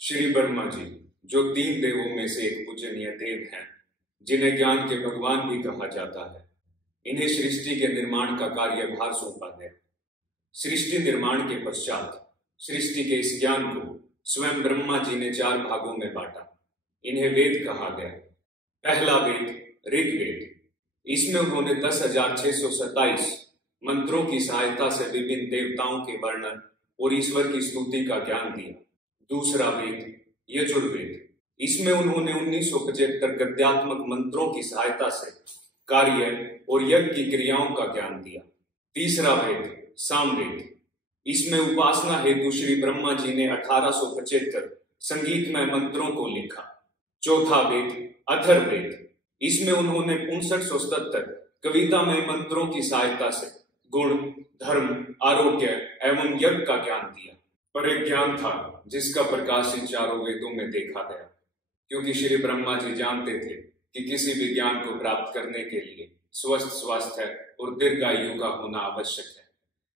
श्री ब्रह्मा जी, जो तीन देवों में से एक पूजनीय देव हैं, जिन्हें ज्ञान के भगवान भी कहा जाता है, इन्हें सृष्टि के निर्माण का कार्यभार सौंपा गया। सृष्टि निर्माण के पश्चात सृष्टि के इस ज्ञान को स्वयं ब्रह्मा जी ने 4 भागों में बांटा। इन्हें वेद कहा गया। पहला वेद ऋग्वेद। इसमें उन्होंने 10,627 मंत्रों की सहायता से विभिन्न देवताओं के वर्णन और ईश्वर की स्तुति का ज्ञान दिया। दूसरा वेद यजुर्वेद। इसमें उन्होंने 1975 गद्यात्मक मंत्रों की सहायता से कार्य और यज्ञ की क्रियाओं का ज्ञान दिया। तीसरा वेद सामवेद। इसमें उपासना हेतु श्री ब्रह्मा जी ने 1875 संगीतमय मंत्रों को लिखा। चौथा वेद अथर्ववेद। इसमें उन्होंने 6577 कवितामय मंत्रों की सहायता से गुण, धर्म, आरोग्य एवं यज्ञ का ज्ञान दिया। पर एक ज्ञान था जिसका प्रकाश इन चारों वेदों में देखा गया, क्योंकि श्री ब्रह्मा जी जानते थे कि किसी भी ज्ञान को प्राप्त करने के लिए स्वस्थ स्वास्थ्य और दीर्घायु का होना आवश्यक है।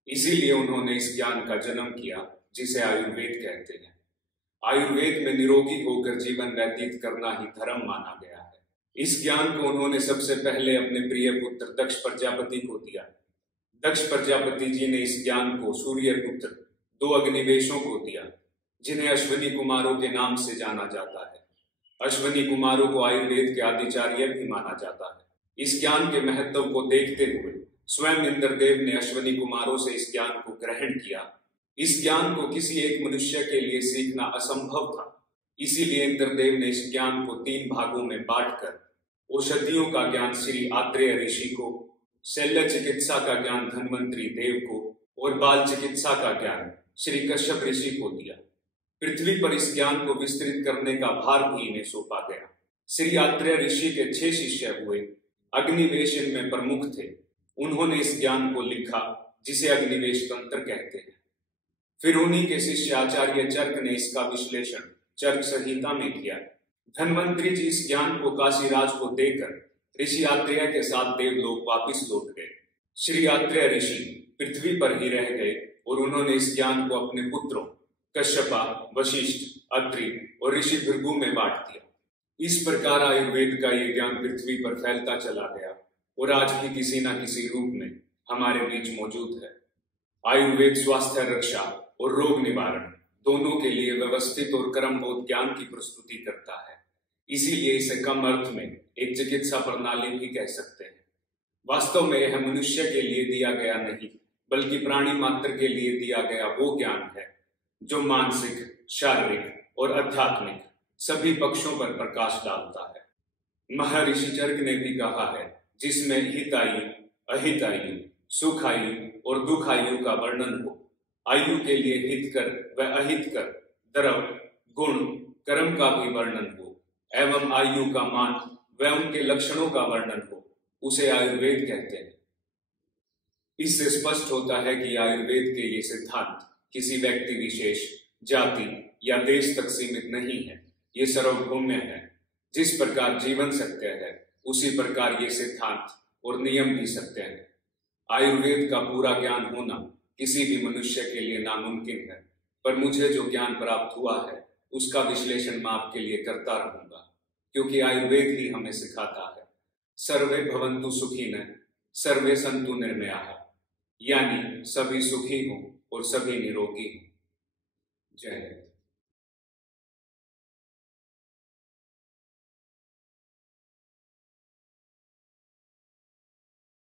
इसीलिए उन्होंने इस ज्ञान का जन्म किया, जिसे आयुर्वेद कहते हैं। आयुर्वेद में निरोगी होकर जीवन व्यतीत करना ही धर्म माना गया है। इस ज्ञान को उन्होंने सबसे पहले अपने प्रिय पुत्र दक्ष प्रजापति को दिया। दक्ष प्रजापति जी ने इस ज्ञान को सूर्य पुत्र 2 अग्निवेशों को दिया, जिन्हें अश्विनी कुमारों के नाम से जाना जाता है। अश्विनी कुमारों को आयुर्वेद के आदिचार्य भी माना जाता है। इस ज्ञान के महत्व को देखते हुए स्वयं इंद्रदेव ने अश्विनी कुमारों से इस ज्ञान को ग्रहण किया। इस ज्ञान को किसी एक मनुष्य के लिए सीखना असंभव था। इसीलिए इंद्रदेव ने इस ज्ञान को 3 भागों में बांटकर औषधियों का ज्ञान श्री आत्रेय ऋषि को, शल्य चिकित्सा का ज्ञान धन्वंतरी देव को और बाल चिकित्सा का ज्ञान श्री कश्यप ऋषि को दिया। पृथ्वी पर इस ज्ञान को विस्तृत करने का भार भी इन्हें सौंपा गया। श्री आत्रेय ऋषि के 6 शिष्य हुए। अग्निवेश इनमें प्रमुख थे। उन्होंने इस ज्ञान को लिखा, जिसे अग्निवेश तंत्र कहते हैं। फिर उन्हीं के शिष्य आचार्य चर्क ने इसका विश्लेषण चर्क संहिता में किया। धन्वंतरी जी इस ज्ञान को काशीराज को देकर ऋषि आत्रेय के साथ देवलोक वापिस लौट गए। श्री आत्रेय ऋषि पृथ्वी पर ही रह गए और उन्होंने इस ज्ञान को अपने पुत्रों कश्यपा, वशिष्ठ, अत्रि और ऋषि भृगु में बांट दिया। इस प्रकार आयुर्वेद का ये ज्ञान पृथ्वी पर फैलता चला गया और आज भी किसी न किसी रूप में हमारे बीच मौजूद है। आयुर्वेद स्वास्थ्य रक्षा और रोग निवारण दोनों के लिए व्यवस्थित और क्रमबद्ध ज्ञान की प्रस्तुति करता है। इसीलिए इसे कम अर्थ में एक चिकित्सा प्रणाली भी कह सकते हैं। वास्तव में यह मनुष्य के लिए दिया गया नहीं, बल्कि प्राणी मात्र के लिए दिया गया वो ज्ञान है जो मानसिक, शारीरिक और आध्यात्मिक सभी पक्षों पर प्रकाश डालता है। महर्षि चर्क ने भी कहा है, जिसमें हितायु, अहितायु, सुखायु और दुखायु का वर्णन हो, आयु के लिए हितकर व अहितकर, द्रव, गुण, कर्म का भी वर्णन हो एवं आयु का मान व उनके लक्षणों का वर्णन हो, उसे आयुर्वेद कहते हैं। इससे स्पष्ट होता है कि आयुर्वेद के ये सिद्धांत किसी व्यक्ति विशेष, जाति या देश तक सीमित नहीं है। ये सार्वभौम्य है। जिस प्रकार जीवन सत्य है, उसी प्रकार ये सिद्धांत और नियम भी सत्य है। आयुर्वेद का पूरा ज्ञान होना किसी भी मनुष्य के लिए नामुमकिन है, पर मुझे जो ज्ञान प्राप्त हुआ है उसका विश्लेषण मैं आपके लिए करता रहूंगा, क्योंकि आयुर्वेद ही हमें सिखाता है सर्वे भवन्तु सुखिनः सर्वे सन्तु निर्मयाः, यानी सभी सुखी हों और सभी निरोगी हों। जय।